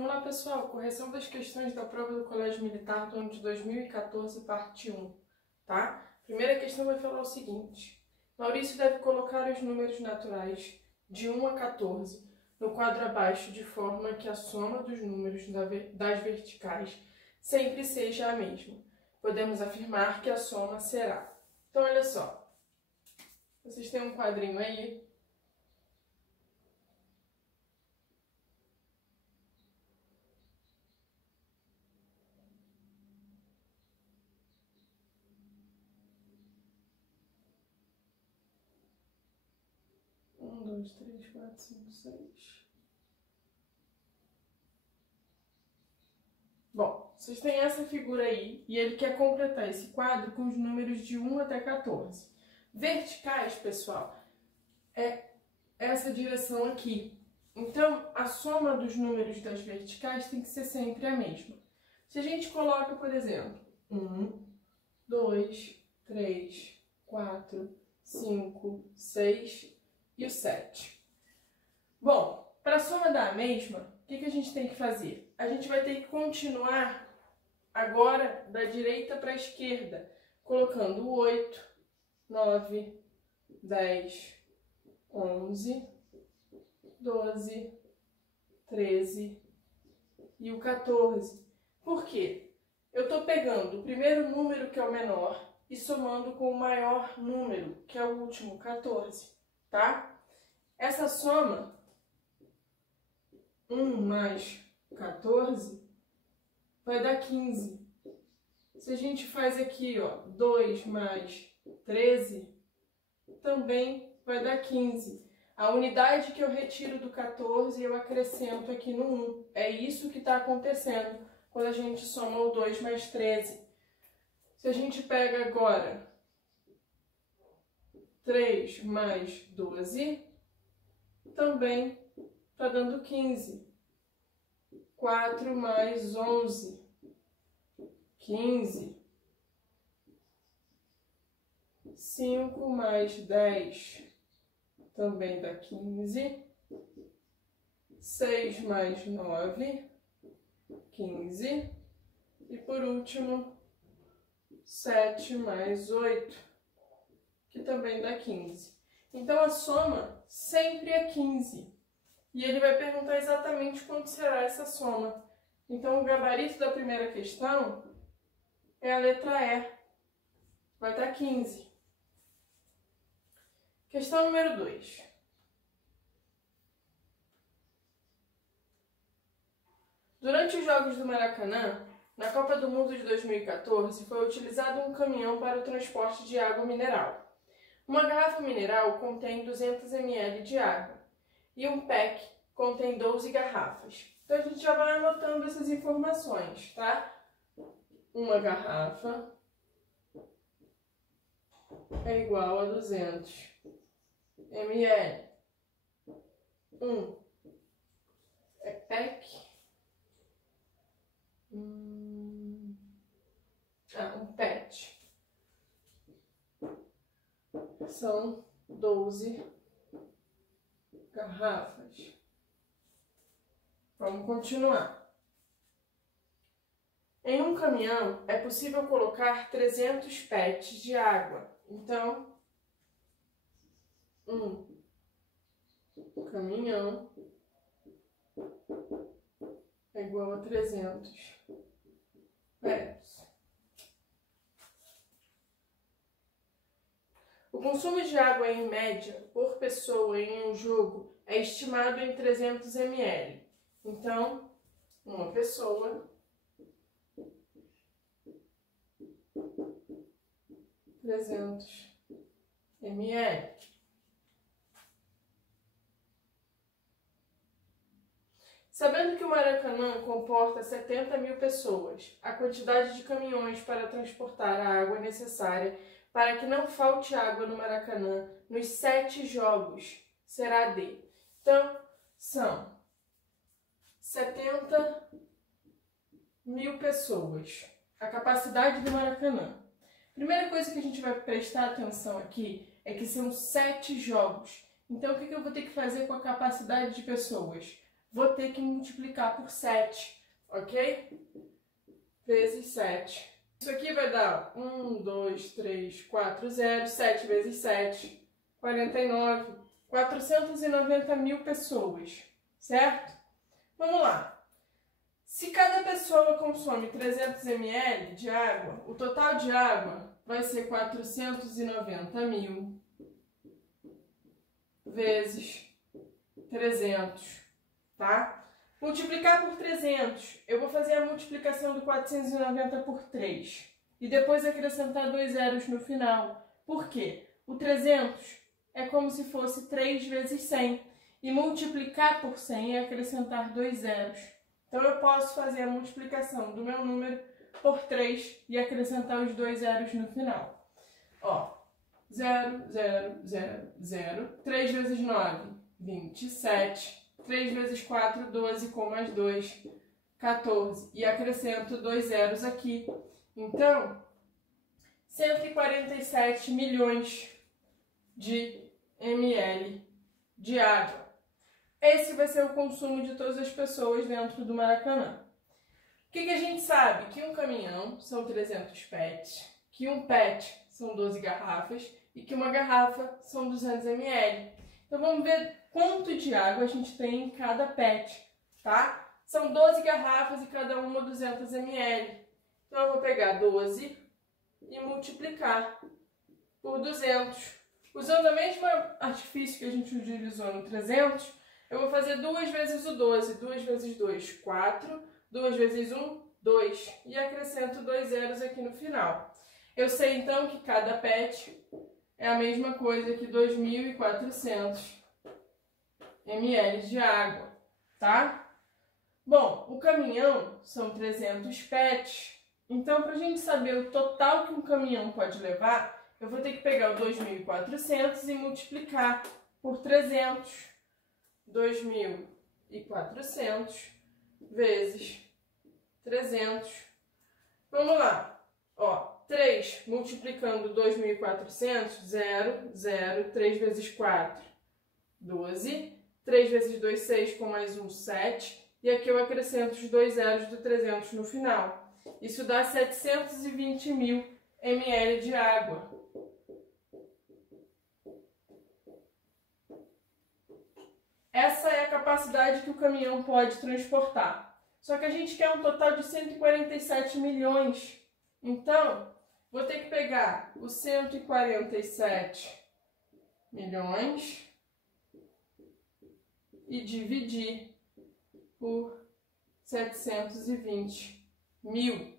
Vamos lá, pessoal. Correção das questões da prova do Colégio Militar do ano de 2014, parte 1, tá? Primeira questão vai falar o seguinte. Maurício deve colocar os números naturais de 1 a 14 no quadro abaixo, de forma que a soma dos números das verticais sempre seja a mesma. Podemos afirmar que a soma será. Então, olha só. Vocês têm um quadrinho aí. Um, dois, três, quatro, cinco, seis. Bom, vocês têm essa figura aí e ele quer completar esse quadro com os números de 1 até 14. Verticais, pessoal, é essa direção aqui. Então, a soma dos números das verticais tem que ser sempre a mesma. Se a gente coloca, por exemplo, 1, 2, 3, 4, 5, 6 e o 7. Bom, para a soma dar a mesma, o que a gente tem que fazer? A gente vai ter que continuar agora da direita para a esquerda, colocando o 8, 9, 10, 11, 12, 13 e o 14. Por quê? Eu estou pegando o primeiro número, que é o menor, e somando com o maior número, que é o último, 14, tá? Essa soma, 1 mais 14, vai dar 15. Se a gente faz aqui, ó, 2 mais 13, também vai dar 15. A unidade que eu retiro do 14, eu acrescento aqui no 1. É isso que está acontecendo quando a gente soma o 2 mais 13. Se a gente pega agora 3 mais 12, também está dando 15. 4 mais 11, 15. 5 mais 10, também dá 15. 6 mais 9, 15. E por último, 7 mais 8, que também dá 15. Então a soma sempre é 15. E ele vai perguntar exatamente quanto será essa soma. Então o gabarito da primeira questão é a letra E. Vai dar 15. Questão número 2. Durante os Jogos do Maracanã, na Copa do Mundo de 2014, foi utilizado um caminhão para o transporte de água mineral. Uma garrafa mineral contém 200 ml de água e um pack contém 12 garrafas. Então a gente já vai anotando essas informações, tá? Uma garrafa é igual a 200 ml. Um é pack. Um PET. São 12 garrafas. Vamos continuar. Em um caminhão é possível colocar 300 PETs de água. Então, um caminhão é igual a 300 PETs. O consumo de água em média por pessoa em um jogo é estimado em 300 ml. Então, uma pessoa 300 ml. Sabendo que o Maracanã comporta 70 mil pessoas, a quantidade de caminhões para transportar a água necessária para que não falte água no Maracanã nos 7 jogos será de. Então, são 70 mil pessoas, a capacidade do Maracanã. Primeira coisa que a gente vai prestar atenção aqui é que são 7 jogos. Então, o que eu vou ter que fazer com a capacidade de pessoas? vou ter que multiplicar por 7, ok? Vezes 7. Isso aqui vai dar 1, 2, 3, 4, 0, 7 vezes 7, 49, 490 mil pessoas, certo? Vamos lá. Se cada pessoa consome 300 ml de água, o total de água vai ser 490 mil vezes 300, tá? Multiplicar por 300, eu vou fazer a multiplicação do 490 por 3 e depois acrescentar 2 zeros no final. Por quê? O 300 é como se fosse 3 vezes 100 e multiplicar por 100 é acrescentar 2 zeros. Então eu posso fazer a multiplicação do meu número por 3 e acrescentar os 2 zeros no final. Ó, 0, 0, 0, 0, 3 vezes 9, 27. 3 vezes 4, 12, com mais 2, 14. E acrescento 2 zeros aqui. Então, 147 milhões de ml de água. Esse vai ser o consumo de todas as pessoas dentro do Maracanã. O que a gente sabe? Que um caminhão são 300 PETs, que um PET são 12 garrafas e que uma garrafa são 200 ml. Então, vamos ver quanto de água a gente tem em cada PET, tá? São 12 garrafas e cada uma 200 ml. Então, eu vou pegar 12 e multiplicar por 200. Usando a mesma artifício que a gente utilizou no 300, eu vou fazer 2 vezes o 12. 2 vezes 2, 4. 2 vezes 1, 2. E acrescento 2 zeros aqui no final. Eu sei, então, que cada PET é a mesma coisa que 2.400 ml de água, tá? Bom, o caminhão são 300 PETs. Então, para a gente saber o total que um caminhão pode levar, eu vou ter que pegar o 2.400 e multiplicar por 300. 2.400 vezes 300. Vamos lá. Ó, 3 multiplicando 2.400, 0, 0. 3 vezes 4, 12. 3 vezes 2, 6, com mais 1, 7. E aqui eu acrescento os 2 zeros do 300 no final. Isso dá 720 mil ml de água. Essa é a capacidade que o caminhão pode transportar. Só que a gente quer um total de 147 milhões. Então, vou ter que pegar os 147 milhões e dividir por 720 mil.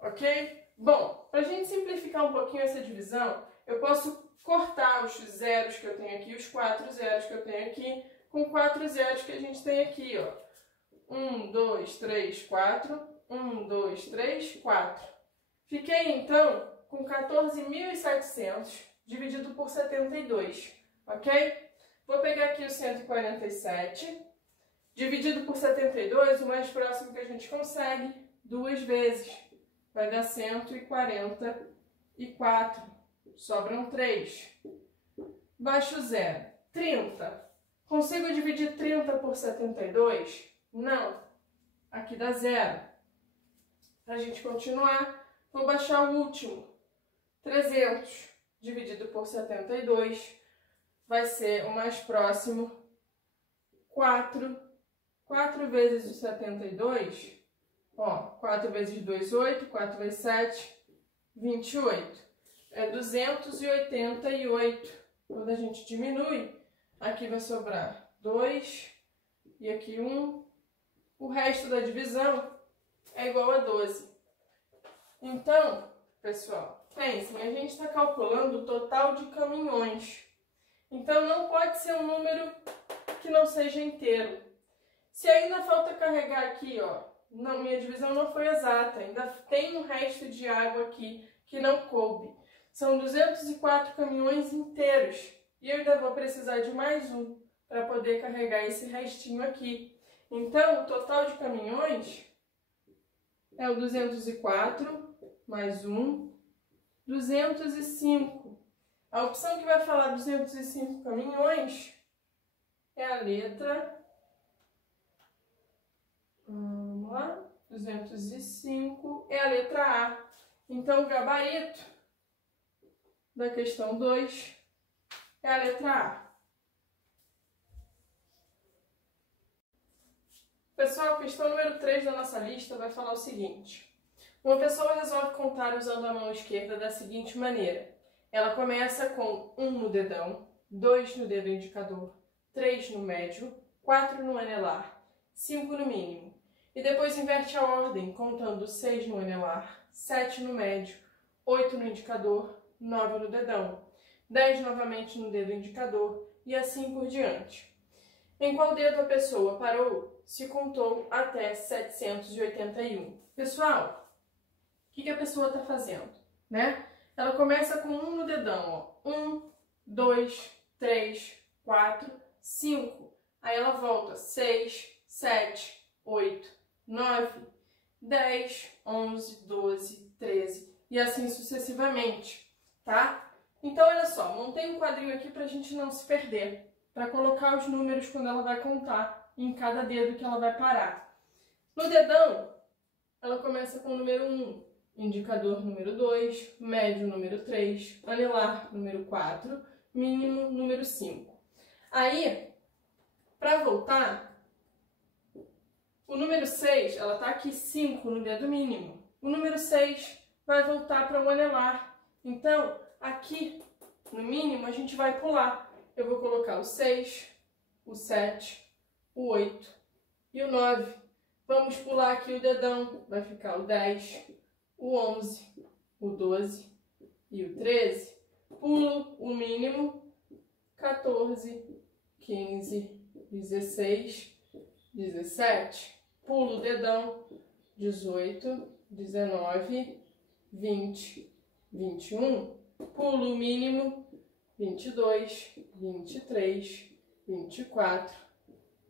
Ok? Bom, para a gente simplificar um pouquinho essa divisão, eu posso cortar os zeros que eu tenho aqui, os 4 zeros que eu tenho aqui, com 4 zeros que a gente tem aqui, ó. 1, 2, 3, 4. 1, 2, 3, 4. Fiquei, então, com 14.700 dividido por 72, ok? Vou pegar aqui o 147, dividido por 72, o mais próximo que a gente consegue, 2 vezes. Vai dar 144. Sobram 3. Baixo zero. 30. Consigo dividir 30 por 72? Não. Aqui dá 0. Para a gente continuar, vou baixar o último. 300 dividido por 72 vai ser o mais próximo. 4. 4 vezes o 72, ó, 4 vezes 2, 8. 4 vezes 7, 28. É 288. Quando a gente diminui, aqui vai sobrar 2 e aqui 1. O resto da divisão é igual a 12. Então, pessoal, pensem, a gente está calculando o total de caminhões. Então, não pode ser um número que não seja inteiro. Se ainda falta carregar aqui, ó, não, minha divisão não foi exata, ainda tem um resto de água aqui que não coube. São 204 caminhões inteiros e eu ainda vou precisar de mais um para poder carregar esse restinho aqui. Então, o total de caminhões é o 204 mais 1, 205. A opção que vai falar 205 caminhões é a letra 205 é a letra A. Então, o gabarito da questão 2 é a letra A. Pessoal, a questão número 3 da nossa lista vai falar o seguinte. Uma pessoa resolve contar usando a mão esquerda da seguinte maneira. Ela começa com 1 no dedão, 2 no dedo indicador, 3 no médio, 4 no anelar, 5 no mínimo. E depois inverte a ordem, contando 6 no anelar, 7 no médio, 8 no indicador, 9 no dedão, 10 novamente no dedo indicador e assim por diante. Em qual dedo a pessoa parou se contou até 781? Pessoal, o que a pessoa está fazendo, né? Ela começa com 1 no dedão, ó. 1, 2, 3, 4, 5. Aí ela volta 6, 7, 8, 9, 10, 11, 12, 13 e assim sucessivamente, tá? Então, olha só, montei um quadrinho aqui para a gente não se perder, para colocar os números quando ela vai contar em cada dedo que ela vai parar. No dedão, ela começa com o número 1, indicador número 2, médio número 3, anelar número 4, mínimo número 5. Aí, para voltar, o número 6, ela está aqui 5 no dedo mínimo. O número 6 vai voltar para o anelar. Então, aqui no mínimo, a gente vai pular. Eu vou colocar o 6, o 7, o 8 e o 9. Vamos pular aqui o dedão, vai ficar o 10, o 11, o 12 e o 13. Pulo o mínimo, 14, 15, 16, 17. Pulo o dedão, 18, 19, 20, 21. Pulo o mínimo, 22, 23, 24,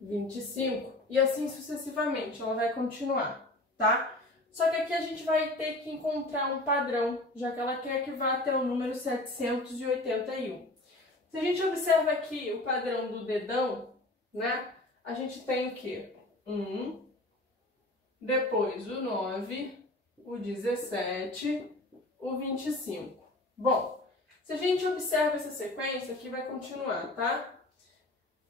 25 e assim sucessivamente, ela vai continuar, tá? Só que aqui a gente vai ter que encontrar um padrão, já que ela quer que vá até o número 781. Se a gente observa aqui o padrão do dedão, né? A gente tem o quê? 1, depois o 9, o 17, o 25. Bom, se a gente observa essa sequência, aqui vai continuar, tá?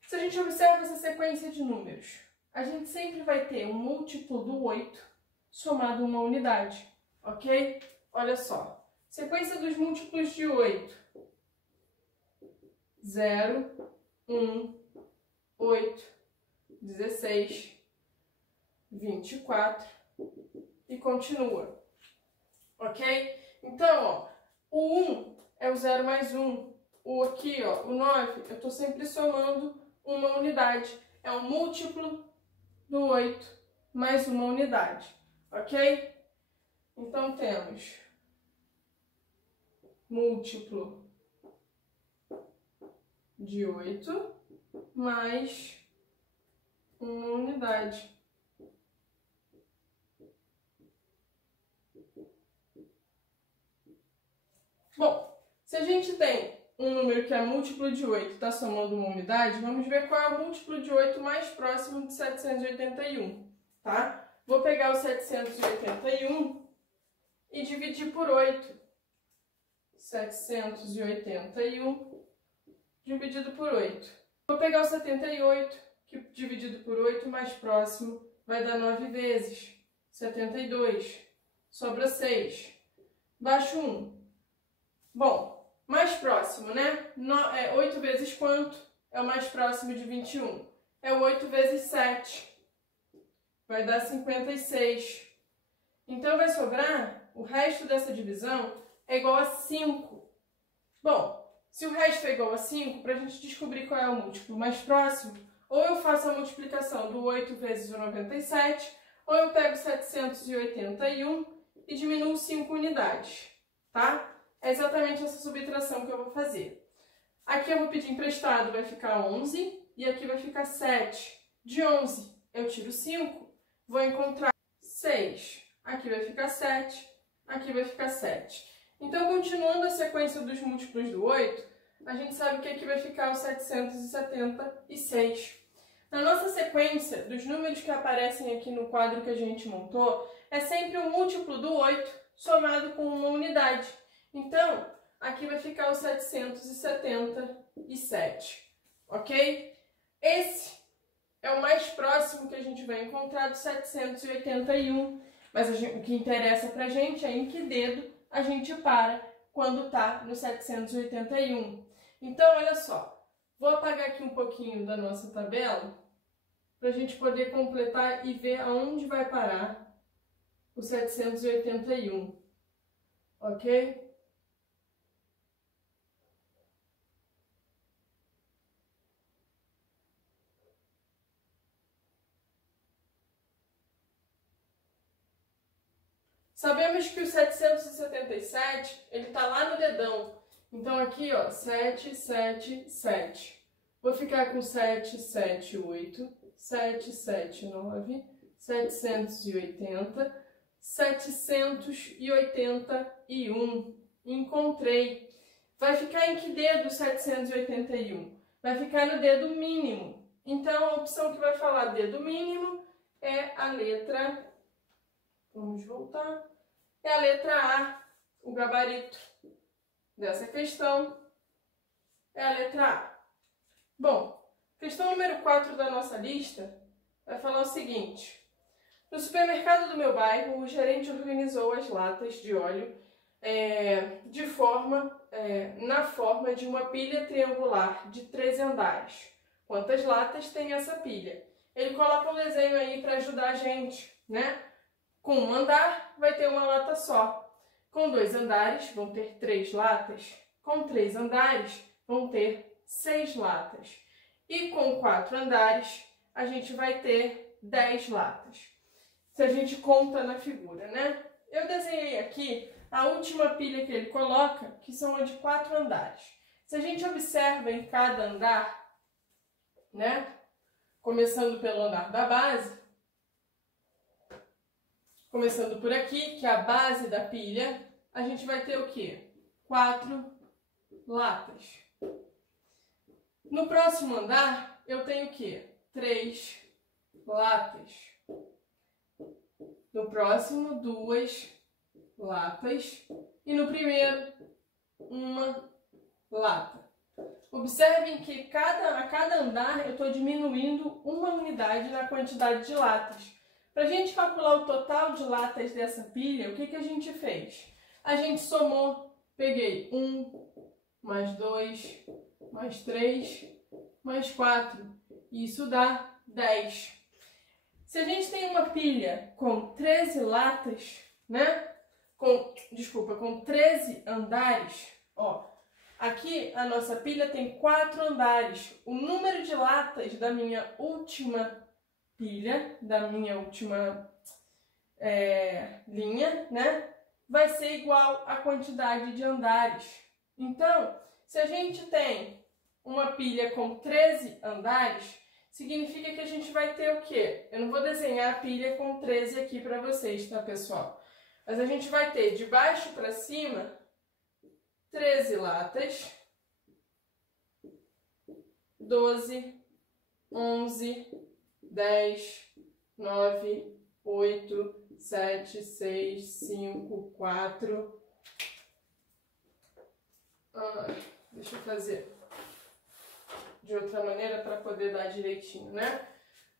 Se a gente observa essa sequência de números, a gente sempre vai ter um múltiplo do 8 somado a uma unidade, ok? Olha só, sequência dos múltiplos de 8. 0, 1, 8, 16, 24 e continua, ok? Então, ó, o 1 é o 0 mais 1, o aqui, ó, o 9, eu estou sempre somando uma unidade, é um múltiplo do 8 mais uma unidade, ok? Então, temos múltiplo de 8 mais uma unidade. Bom, se a gente tem um número que é múltiplo de 8 e está somando uma unidade, vamos ver qual é o múltiplo de 8 mais próximo de 781, tá? Vou pegar o 781 e dividir por 8. 781 dividido por 8. Vou pegar o 78, que dividido por 8 mais próximo vai dar 9 vezes. 72. Sobra 6. Baixo 1. Bom, mais próximo, né? 8 vezes quanto? É o mais próximo de 21. É o 8 vezes 7. Vai dar 56. Então, vai sobrar, o resto dessa divisão é igual a 5. Bom, se o resto é igual a 5, para a gente descobrir qual é o múltiplo mais próximo, ou eu faço a multiplicação do 8 vezes o 97, ou eu pego 781 e diminuo 5 unidades, tá? É exatamente essa subtração que eu vou fazer. Aqui eu vou pedir emprestado, vai ficar 11, e aqui vai ficar 7. De 11 eu tiro 5, vou encontrar 6. Aqui vai ficar 7, aqui vai ficar 7. Então, continuando a sequência dos múltiplos do 8, a gente sabe que aqui vai ficar o 776. Na nossa sequência dos números que aparecem aqui no quadro que a gente montou, é sempre o múltiplo do 8 somado com uma unidade. Então, aqui vai ficar o 777, ok? Esse é o mais próximo que a gente vai encontrar do 781, mas o que interessa pra gente é em que dedo a gente para quando está no 781. Então, olha só, vou apagar aqui um pouquinho da nossa tabela para a gente poder completar e ver aonde vai parar o 781, ok? Sabemos que o 777, ele está lá no dedão. Então aqui, ó, 777. Vou ficar com 778, 779, 780, 781. Encontrei. Vai ficar em que dedo 781? Vai ficar no dedo mínimo. Então a opção que vai falar dedo mínimo é a letra... Vamos voltar. É a letra A, o gabarito dessa questão é a letra A. Bom, questão número 4 da nossa lista vai falar o seguinte. No supermercado do meu bairro, o gerente organizou as latas de óleo na forma de uma pilha triangular de 13 andares. Quantas latas tem essa pilha? Ele coloca um desenho aí para ajudar a gente, né? Com um andar, vai ter uma lata só. Com 2 andares, vão ter 3 latas. Com 3 andares, vão ter 6 latas. E com 4 andares, a gente vai ter 10 latas. Se a gente conta na figura, né? Eu desenhei aqui a última pilha que ele coloca, que são a de 4 andares. Se a gente observa em cada andar, né? Começando pelo andar da base, começando por aqui, que é a base da pilha, a gente vai ter o quê? 4 latas. No próximo andar, eu tenho o quê? 3 latas. No próximo, 2 latas. E no primeiro, 1 lata. Observem que a cada andar eu estou diminuindo uma unidade na quantidade de latas. Para a gente calcular o total de latas dessa pilha, o que a gente fez? A gente somou, peguei 1, mais 2, mais 3, mais 4. Isso dá 10. Se a gente tem uma pilha com 13 latas, né? Com 13 andares, ó. Aqui a nossa pilha tem 4 andares. O número de latas da minha última pilha, da minha última linha, né? Vai ser igual à quantidade de andares. Então, se a gente tem uma pilha com 13 andares, significa que a gente vai ter o quê? Eu não vou desenhar a pilha com 13 aqui para vocês, tá, pessoal? Mas a gente vai ter de baixo para cima 13 latas, 12, 11, 10, 9, 8, 7, 6, 5, 4. Deixa eu fazer de outra maneira para poder dar direitinho, né?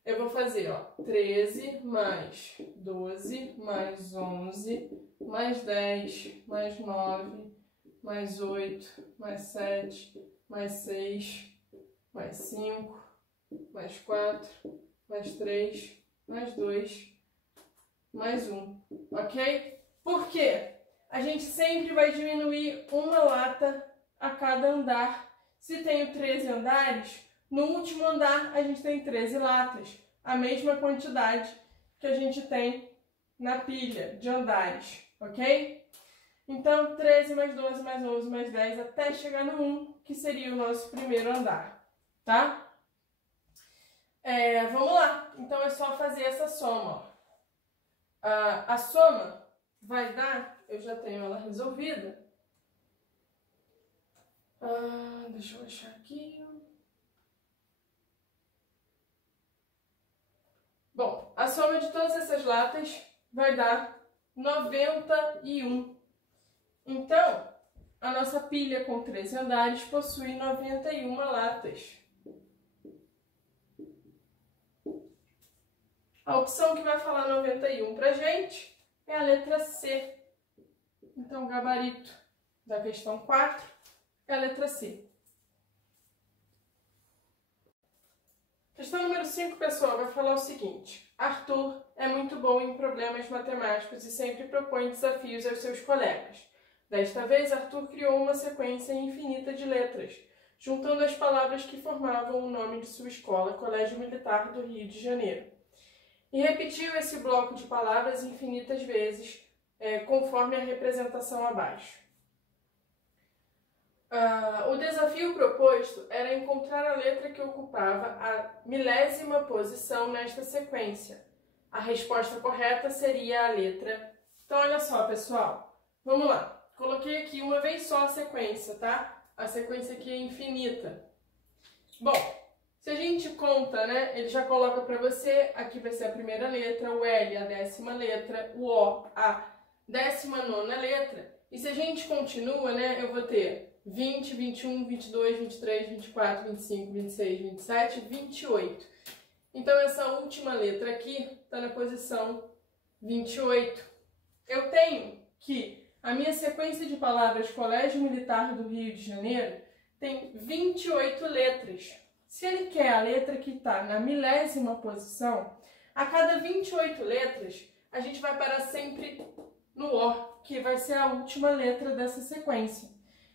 Eu vou fazer, ó, 13 mais 12 mais 11 mais 10 mais 9 mais 8 mais 7 mais 6 mais 5 mais 4 mais 3 mais 2 mais 1, ok? Por quê? A gente sempre vai diminuir uma lata a cada andar. Se tenho 13 andares, no último andar a gente tem 13 latas, a mesma quantidade que a gente tem na pilha de andares, ok? Então, 13 mais 12 mais 11 mais 10 até chegar no 1, que seria o nosso primeiro andar, tá? Vamos lá, então é só fazer essa soma, ó. A soma vai dar, eu já tenho ela resolvida. Deixa eu achar aqui. soma de todas essas latas vai dar 91. Então, a nossa pilha com 13 andares possui 91 latas. A opção que vai falar 91 pra gente é a letra C. Então, o gabarito da questão 4 é a letra C. Questão número 5, pessoal, vai falar o seguinte. Arthur é muito bom em problemas matemáticos e sempre propõe desafios aos seus colegas. Desta vez, Arthur criou uma sequência infinita de letras, juntando as palavras que formavam o nome de sua escola, Colégio Militar do Rio de Janeiro. E repetiu esse bloco de palavras infinitas vezes, conforme a representação abaixo. O desafio proposto era encontrar a letra que ocupava a 1000ª posição nesta sequência. A resposta correta seria a letra... Então, olha só, pessoal. Vamos lá. Coloquei aqui uma vez só a sequência, tá? A sequência aqui é infinita. Bom, se a gente conta, né? Ele já coloca para você, aqui vai ser a primeira letra, o L, a 10ª letra, o O, a 19ª letra. E se a gente continua, né? Eu vou ter 20, 21, 22, 23, 24, 25, 26, 27, 28. Então, essa última letra aqui está na posição 28. Eu tenho que a minha sequência de palavras Colégio Militar do Rio de Janeiro tem 28 letras. Se ele quer a letra que está na 1000ª posição, a cada 28 letras, a gente vai parar sempre no O, que vai ser a última letra dessa sequência.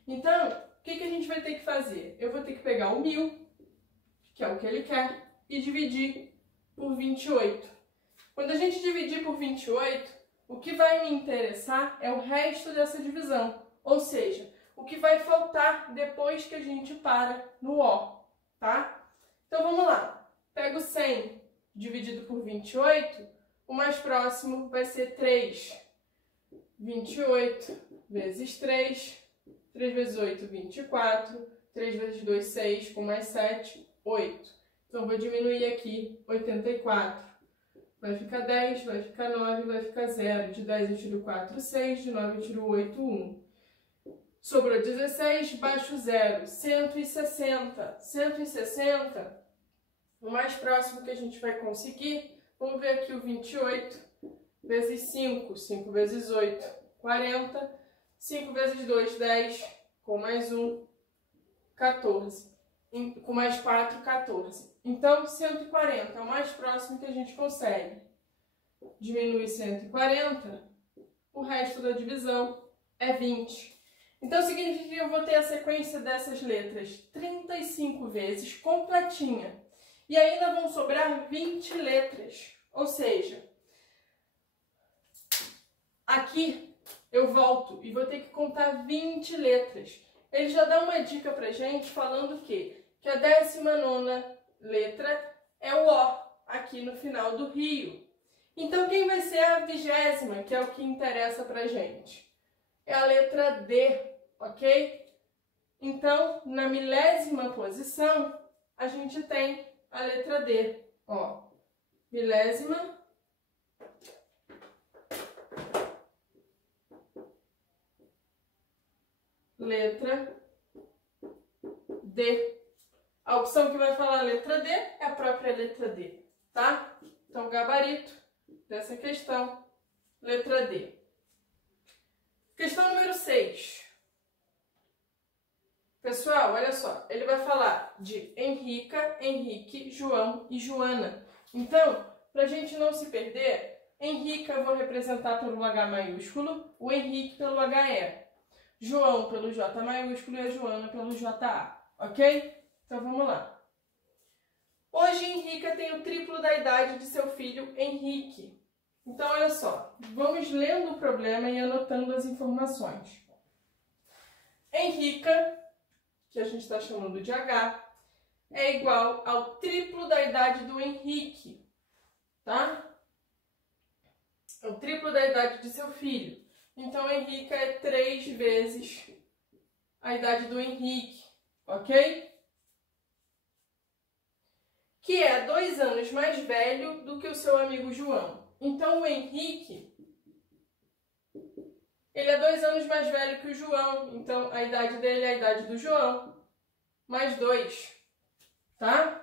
Então, o que a gente vai ter que fazer? Eu vou ter que pegar o 1000, que é o que ele quer, e dividir por 28. Quando a gente dividir por 28, o que vai me interessar é o resto dessa divisão, ou seja, o que vai faltar depois que a gente para no O, tá? Então, vamos lá. Pego 100 dividido por 28, o mais próximo vai ser 3. 28 vezes 3, 3 vezes 8, 24, 3 vezes 2, 6, com mais 7, 8. Então, vou diminuir aqui 84. Vai ficar 10, vai ficar 9, vai ficar 0. De 10 eu tiro 4, 6. De 9 eu tiro 8, 1. Sobrou 16, baixo 0. 160. 160, o mais próximo que a gente vai conseguir, vamos ver aqui o 28 vezes 5. 5 vezes 8, 40. 5 vezes 2, 10. Com mais 1, 14. Com mais 4, 14. Então, 140 é o mais próximo que a gente consegue. Diminui 140, o resto da divisão é 20. Então, significa que eu vou ter a sequência dessas letras 35 vezes completinha. E ainda vão sobrar 20 letras. Ou seja, aqui eu volto e vou ter que contar 20 letras. Ele já dá uma dica pra gente falando que a 19ª letra é o O, aqui no final do Rio. Então, quem vai ser a 20ª, que é o que interessa pra gente? É a letra D, ok? Então, na 1000ª posição, a gente tem a letra D, ó. 1000ª letra D. A opção que vai falar a letra D é a própria letra D, tá? Então, o gabarito dessa questão, letra D. Questão número 6. Pessoal, olha só, ele vai falar de Henrica, Henrique, João e Joana. Então, para a gente não se perder, Henrica eu vou representar pelo H maiúsculo, o Henrique pelo HE. João pelo J maiúsculo e a Joana pelo JA, ok? Então, vamos lá. Hoje, Henrica tem o triplo da idade de seu filho, Henrique. Então, olha só, vamos lendo o problema e anotando as informações. Henrica, que a gente está chamando de H, é igual ao triplo da idade do Henrique, tá? É o triplo da idade de seu filho. Então, Henrica é 3 vezes a idade do Henrique, ok? que é 2 anos mais velho do que o seu amigo João. Então, o Henrique, ele é 2 anos mais velho que o João. Então, a idade dele é a idade do João, mais 2, tá?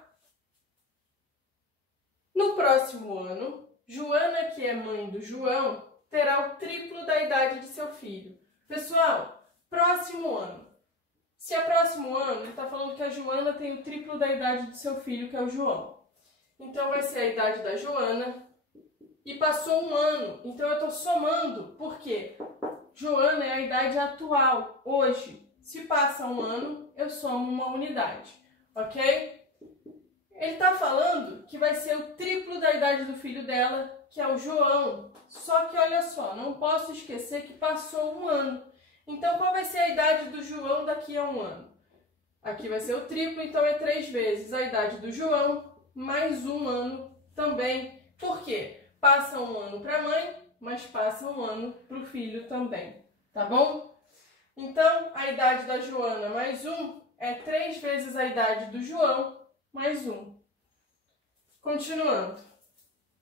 No próximo ano, Joana, que é mãe do João, terá o triplo da idade de seu filho. Pessoal, próximo ano. Se é próximo ano, ele está falando que a Joana tem o triplo da idade do seu filho, que é o João. Então, vai ser a idade da Joana. E passou um ano, então eu estou somando. Por quê? Joana é a idade atual, hoje. Se passa um ano, eu somo uma unidade, ok? Ele está falando que vai ser o triplo da idade do filho dela, que é o João. Só que, olha só, não posso esquecer que passou um ano. Então, qual vai ser a idade do João daqui a um ano? Aqui vai ser o triplo, então é 3 vezes a idade do João, mais um ano também. Por quê? Passa um ano para a mãe, mas passa um ano para o filho também, tá bom? Então, a idade da Joana mais um é 3 vezes a idade do João, mais um. Continuando.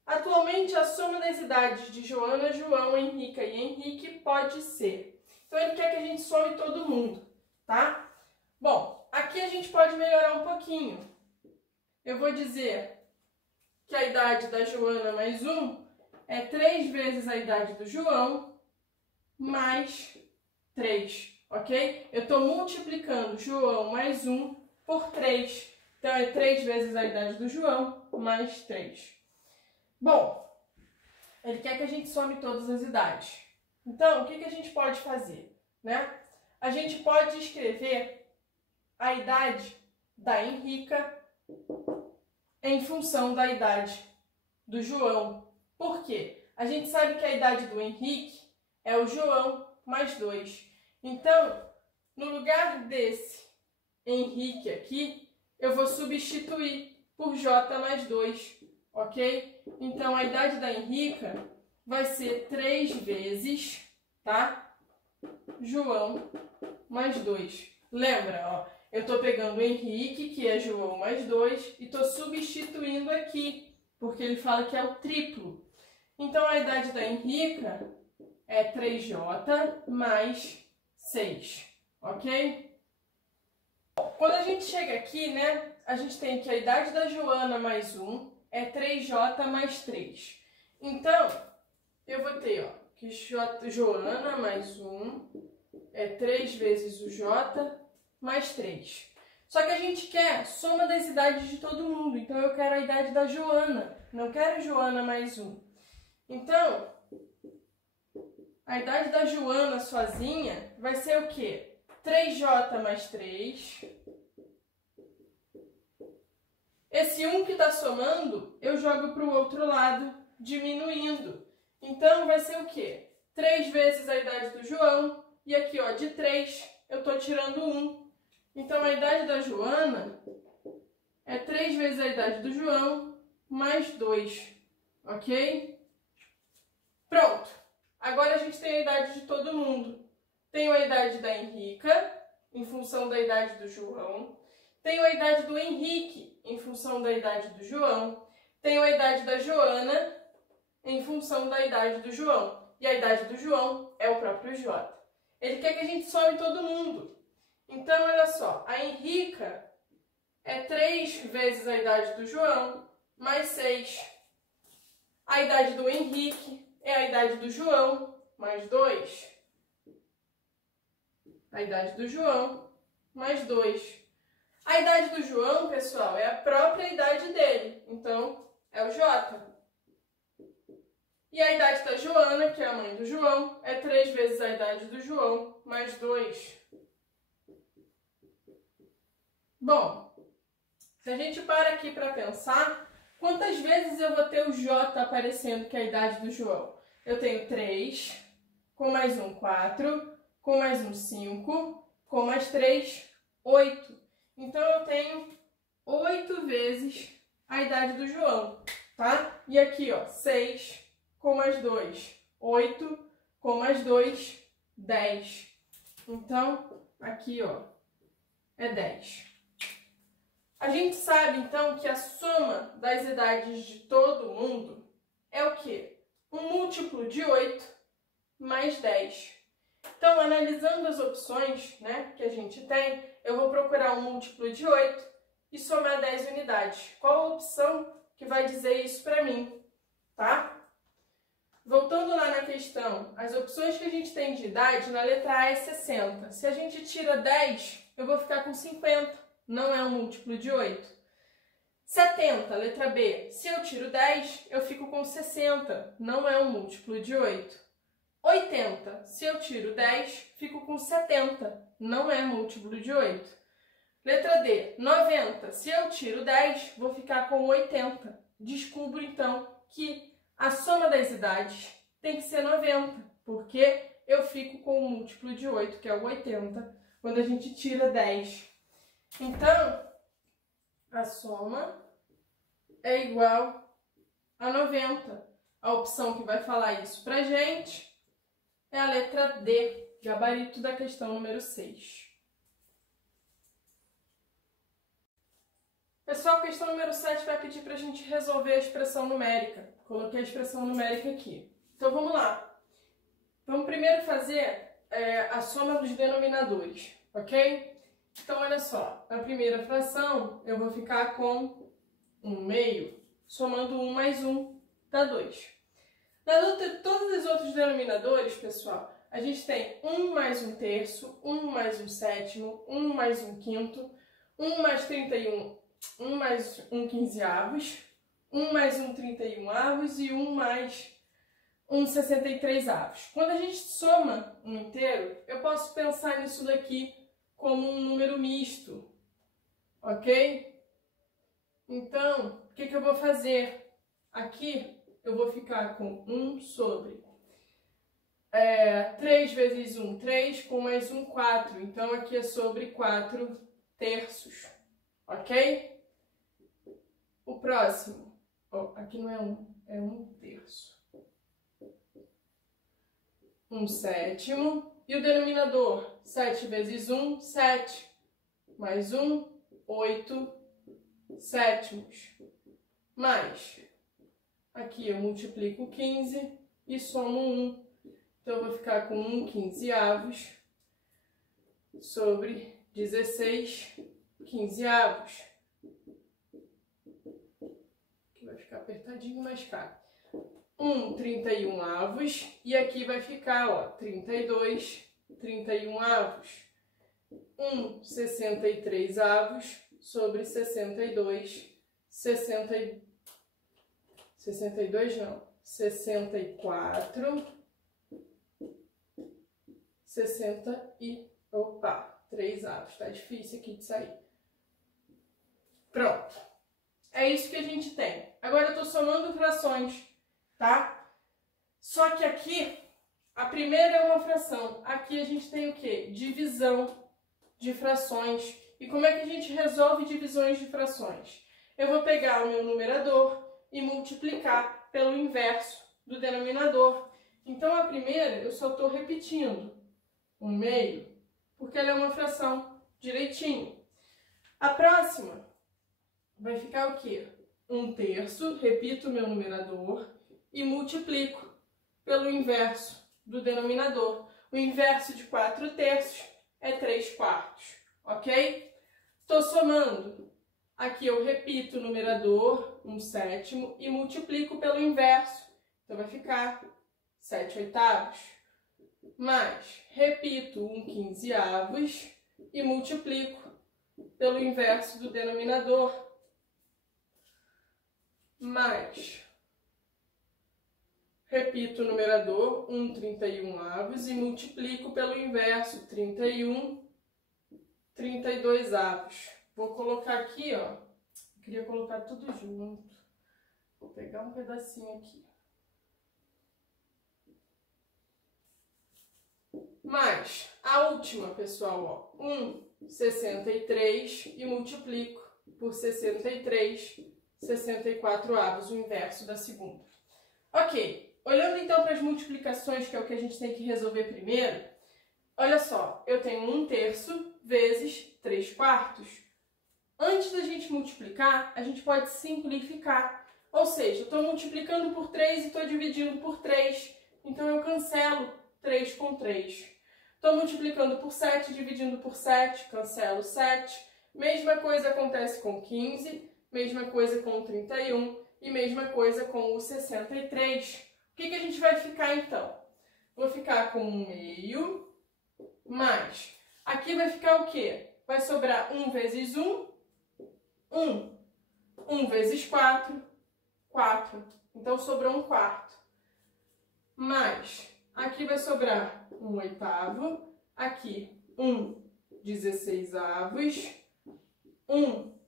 Atualmente, a soma das idades de Joana, João, Henrica e Henrique pode ser. Então, ele quer que a gente some todo mundo, tá? Bom, aqui a gente pode melhorar um pouquinho. Eu vou dizer que a idade da Joana mais um é 3 vezes a idade do João, mais 3, ok? Eu estou multiplicando João mais um por 3. Então, é 3 vezes a idade do João, mais 3. Bom, ele quer que a gente some todas as idades. Então, o que a gente pode fazer, né? A gente pode escrever a idade da Henrica em função da idade do João. Por quê? A gente sabe que a idade do Henrique é o João mais 2. Então, no lugar desse Henrique aqui, eu vou substituir por J mais 2, ok? Então, a idade da Henrica vai ser 3 vezes, tá? João mais 2. Lembra, ó, eu estou pegando o Henrique, que é João mais 2, e estou substituindo aqui, porque ele fala que é o triplo. Então, a idade da Henrica é 3J mais 6, ok? Quando a gente chega aqui, né, a gente tem que a idade da Joana mais 1 é 3J mais 3. Então, eu vou ter, ó, que Joana mais 1 é 3 vezes o J mais 3. Só que a gente quer soma das idades de todo mundo. Então, eu quero a idade da Joana. Não quero Joana mais 1. Então, a idade da Joana sozinha vai ser o quê? 3J mais 3. Esse 1 que está somando, eu jogo para o outro lado, diminuindo. Então, vai ser o quê? 3 vezes a idade do João. E aqui, ó, de 3, eu estou tirando 1. Então, a idade da Joana é 3 vezes a idade do João, mais 2. Ok? Pronto. Agora, a gente tem a idade de todo mundo. Tenho a idade da Henrica, em função da idade do João. Tenho a idade do Henrique, em função da idade do João. Tenho a idade da Joana, em função da idade do João. E a idade do João é o próprio J. Ele quer que a gente some todo mundo. Então, olha só, a Henrica é 3 vezes a idade do João, mais 6. A idade do Henrique é a idade do João, mais 2. A idade do João, mais 2. A idade do João, pessoal, é a própria idade dele. Então, é o J. E a idade da Joana, que é a mãe do João, é 3 vezes a idade do João, mais 2. Bom, se a gente para aqui para pensar, quantas vezes eu vou ter o J aparecendo, que é a idade do João? Eu tenho 3, com mais um 4, com mais um 5, com mais 3, 8. Então, eu tenho 8 vezes a idade do João, tá? E aqui, ó, 6, com mais 2, 8, com mais 2, 10. Então, aqui, ó, é 10. A gente sabe, então, que a soma das idades de todo mundo é o quê? Um múltiplo de 8 mais 10. Então, analisando as opções, né, que a gente tem, eu vou procurar um múltiplo de 8 e somar 10 unidades. Qual a opção que vai dizer isso para mim? Tá? Voltando lá na questão, as opções que a gente tem de idade, na letra A é 60. Se a gente tira 10, eu vou ficar com 50. Não é um múltiplo de 8. 70, letra B. Se eu tiro 10, eu fico com 60. Não é um múltiplo de 8. 80. Se eu tiro 10, fico com 70. Não é múltiplo de 8. Letra D. 90. Se eu tiro 10, vou ficar com 80. Descubro, então, que a soma das idades tem que ser 90, porque eu fico com o múltiplo de 8, que é o 80, quando a gente tira 10. Então, a soma é igual a 90. A opção que vai falar isso pra gente é a letra D, gabarito da questão número 6. Pessoal, questão número 7 vai pedir pra gente resolver a expressão numérica. Coloquei a expressão numérica aqui. Então, vamos lá. Vamos primeiro fazer a soma dos denominadores, ok? Então, olha só, na primeira fração, eu vou ficar com 1/2, somando 1 mais 1 dá 2. Todos os outros denominadores, pessoal, a gente tem 1 mais 1/3, 1 mais 1/7, 1 mais 1/5, 1 mais 31, 1 mais 1/15, 1 mais 1/31 e 1 mais 1/63. Quando a gente soma um inteiro, eu posso pensar nisso daqui como um número misto, ok? Então, o que eu vou fazer? Aqui eu vou ficar com 1 sobre 3 vezes 1, 3, com mais 1, 4. Então, aqui é sobre 4/3, ok? O próximo, aqui não é 1, é 1/3. 1/7. E o denominador, 7 vezes 1, 7. Mais 1, 8/7. Mais, aqui eu multiplico 15 e somo 1. Então, eu vou ficar com 1/15 sobre 16/15. Aqui vai ficar apertadinho, mas cabe. 1/31. E aqui vai ficar, ó, 32/31. 1/63 sobre 62. 62 não. 64. 3/. Tá difícil aqui de sair. Pronto. É isso que a gente tem. Agora eu tô somando frações, tá? Só que aqui, a primeira é uma fração. Aqui a gente tem o quê? Divisão de frações. E como é que a gente resolve divisões de frações? Eu vou pegar o meu numerador e multiplicar pelo inverso do denominador. Então, a primeira eu só estou repetindo 1/2, porque ela é uma fração direitinho. A próxima vai ficar o quê? 1/3, repito o meu numerador e multiplico pelo inverso do denominador. O inverso de 4/3 é 3/4, ok? Estou somando. Aqui eu repito o numerador, 1/7, e multiplico pelo inverso. Então, vai ficar 7/8. Mais, repito 1/15 e multiplico pelo inverso do denominador. Mais, repito o numerador, 1/31 e multiplico pelo inverso, 32. Vou colocar aqui, ó, eu queria colocar tudo junto. Vou pegar um pedacinho aqui. Mais, a última, pessoal, ó, 1/63 e multiplico por 63, 64avos, o inverso da segunda. Ok, olhando então para as multiplicações, que é o que a gente tem que resolver primeiro, olha só, eu tenho 1/3 vezes 3/4. Antes da gente multiplicar, a gente pode simplificar. Ou seja, eu estou multiplicando por 3 e estou dividindo por 3. Então, eu cancelo 3 com 3. Estou multiplicando por 7, dividindo por 7, cancelo 7. Mesma coisa acontece com 15, mesma coisa com o 31 e mesma coisa com o 63. O que a gente vai ficar, então? Vou ficar com 1 meio, mais... Aqui vai ficar o quê? Vai sobrar 1 vezes 1, 1. 1 vezes 4, 4. Então, sobrou 1 quarto. Mais, aqui vai sobrar 1 oitavo. Aqui, 1 16avos. 1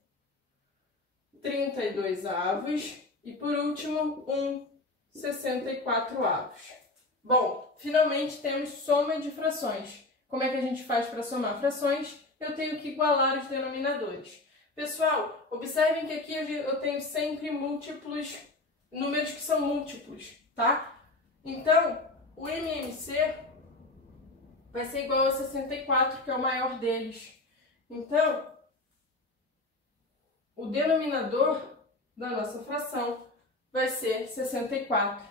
32avos. E, por último, 1 64avos. Bom, finalmente temos soma de frações. Como é que a gente faz para somar frações? Eu tenho que igualar os denominadores. Pessoal, observem que aqui eu tenho sempre múltiplos, números que são múltiplos, tá? Então, o MMC vai ser igual a 64, que é o maior deles. Então, o denominador da nossa fração vai ser 64.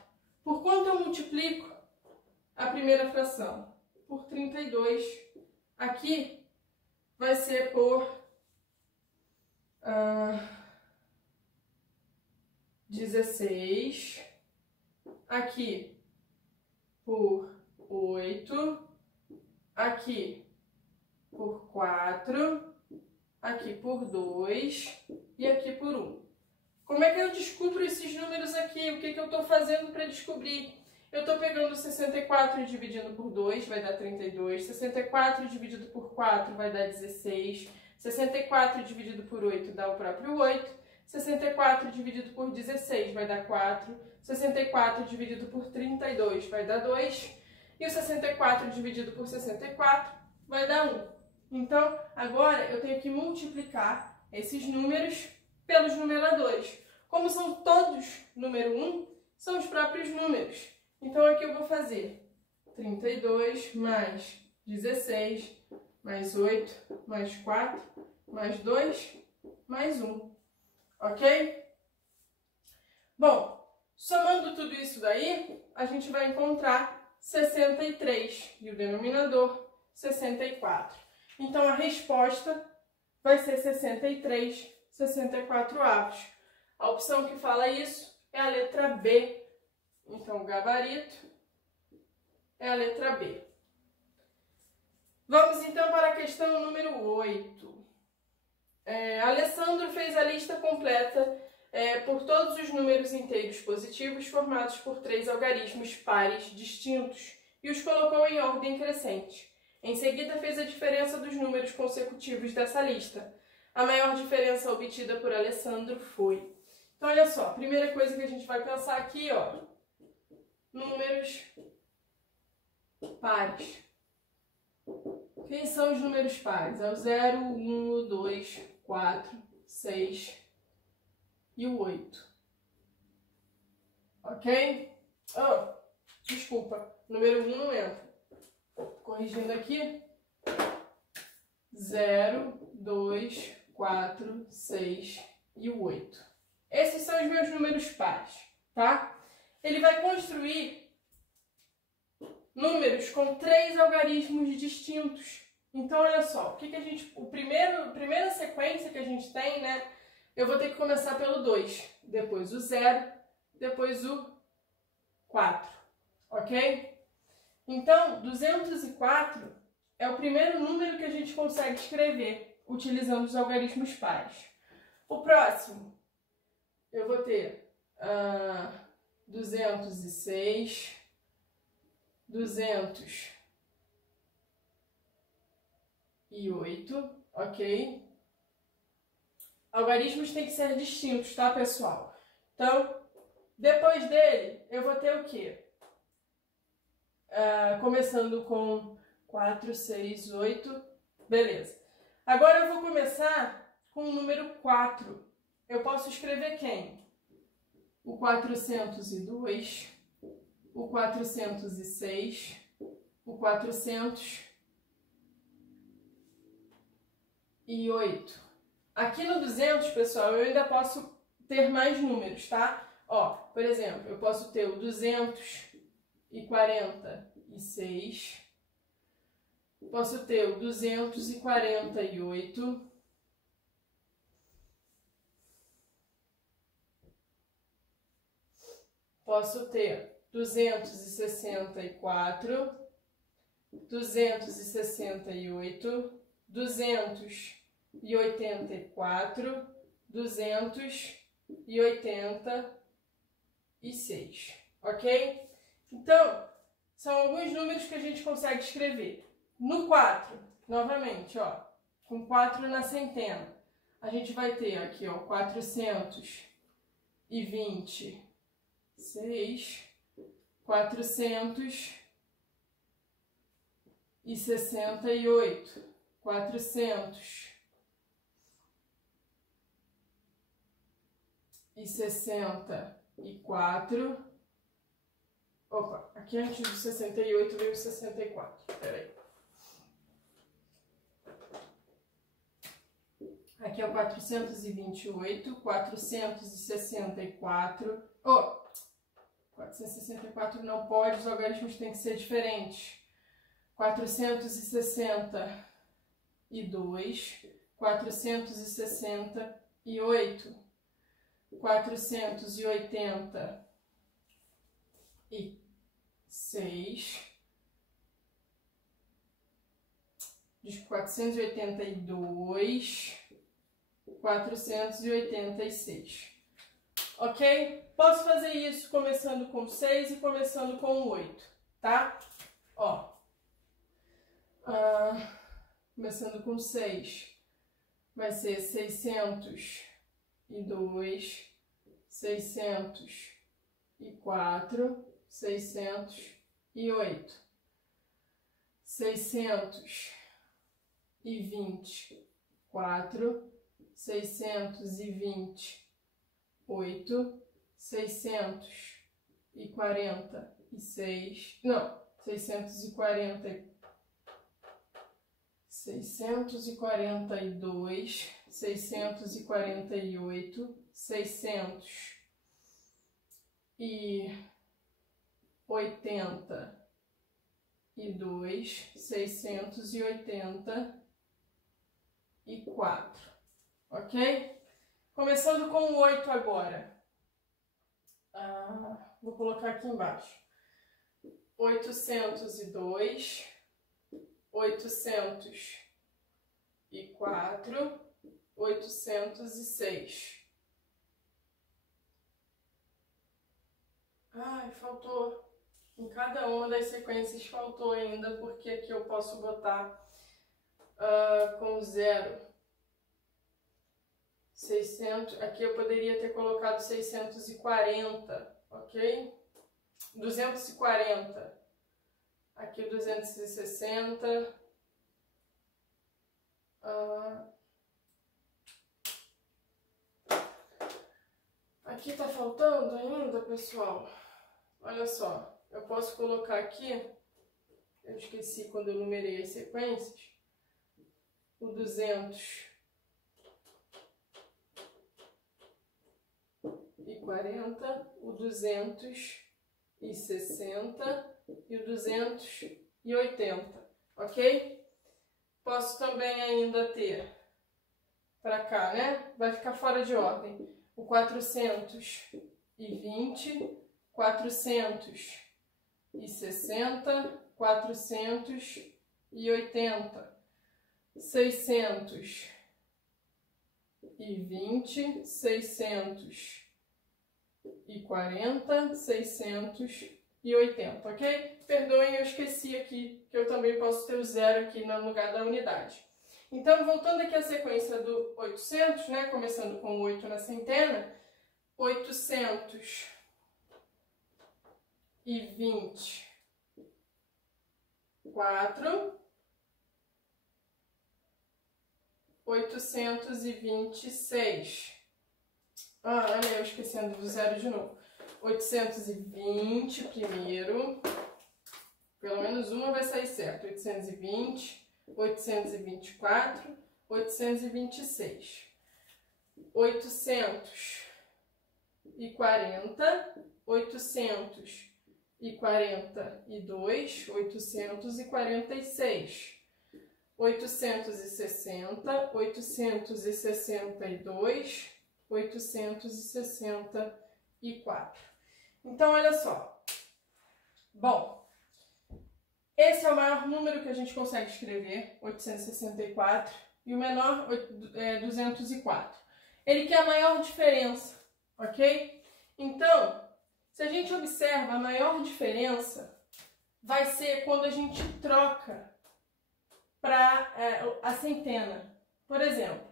Por quanto eu multiplico a primeira fração? Por 32. Aqui vai ser por 16. Aqui por 8. Aqui por 4. Aqui por 2. E aqui por 1. Como é que eu descubro esses números aqui? O que eu estou fazendo para descobrir? Eu estou pegando 64 e dividindo por 2, vai dar 32. 64 dividido por 4 vai dar 16. 64 dividido por 8 dá o próprio 8. 64 dividido por 16 vai dar 4. 64 dividido por 32 vai dar 2. E o 64 dividido por 64 vai dar 1. Então, agora eu tenho que multiplicar esses números pelos numeradores. Como são todos número 1, são os próprios números. Então, aqui eu vou fazer 32 mais 16, mais 8, mais 4, mais 2, mais 1. Ok? Bom, somando tudo isso daí, a gente vai encontrar 63 e o denominador 64. Então, a resposta vai ser 63, 64avos. A opção que fala isso é a letra B. Então, o gabarito é a letra B. Vamos, então, para a questão número 8. Alessandro fez a lista completa por todos os números inteiros positivos formados por 3 algarismos pares distintos e os colocou em ordem crescente. Em seguida, fez a diferença dos números consecutivos dessa lista. A maior diferença obtida por Alessandro foi... Então, olha só, a primeira coisa que a gente vai pensar aqui, ó, números pares. Quem são os números pares? É o 0, 1, o 2, 4, 6 e o 8. Ok? Desculpa, número 1 não entra. Corrigindo aqui. 0, 2, 4, 6 e o 8. Esses são os meus números pares, tá? Ele vai construir números com 3 algarismos distintos. Então, olha só, a primeira sequência que a gente tem, né? Eu vou ter que começar pelo 2, depois o 0, depois o 4, ok? Então, 204 é o primeiro número que a gente consegue escrever utilizando os algarismos pares. O próximo, eu vou ter 206, 208, ok? Algarismos têm que ser distintos, tá, pessoal? Então, depois dele, eu vou ter o quê? Começando com 4, 6, 8, beleza. Agora eu vou começar com o número 4. Eu posso escrever quem? O 402, o 406, o 408. Aqui no 200, pessoal, eu ainda posso ter mais números, tá? Ó, por exemplo, eu posso ter o 246, posso ter o 248, posso ter 264, 268, 284, 286, ok? Então, são alguns números que a gente consegue escrever. No 4, novamente, ó, com 4 na centena, a gente vai ter aqui, ó, 426, 468, 464. Opa, aqui antes do 68 veio o 64. Peraí. Aqui é o 428, 464. Oh, 464 não pode, os algarismos têm que ser diferentes. 462, 468, 486, 482, 486. Ok? Posso fazer isso começando com 6 e começando com 8, tá? Ó. Começando com 6, vai ser 602, 604, 608, 624, 628, 646, não, 642, 648, 682, 684, ok? Começando com o 8 agora. Vou colocar aqui embaixo. 802, 804, 806. Ai, faltou. Em cada uma das sequências faltou ainda, porque aqui eu posso botar com 0. 600, aqui eu poderia ter colocado 640, ok? 240. Aqui 260. Aqui tá faltando ainda, pessoal. Olha só, eu posso colocar aqui, eu esqueci quando eu numerei as sequências, o 240, o 260 e o 280, ok? Posso também ainda ter, para cá, né? Vai ficar fora de ordem, o 420, 460, 480, 620, 640, 680, ok? Perdoem, eu esqueci aqui que eu também posso ter o 0 aqui no lugar da unidade. Então, voltando aqui à sequência do 800, né? Começando com o 8 na centena, 824, 826. Olha eu esquecendo do 0 de novo. 820 primeiro. Pelo menos uma vai sair certo. 820, 824, 826. 840, 842, 846, 860, 862, 864. Então, olha só. Bom, esse é o maior número que a gente consegue escrever, 864, e o menor, 204. Ele quer a maior diferença, ok? Então, se a gente observa, a maior diferença vai ser quando a gente troca para a centena. Por exemplo,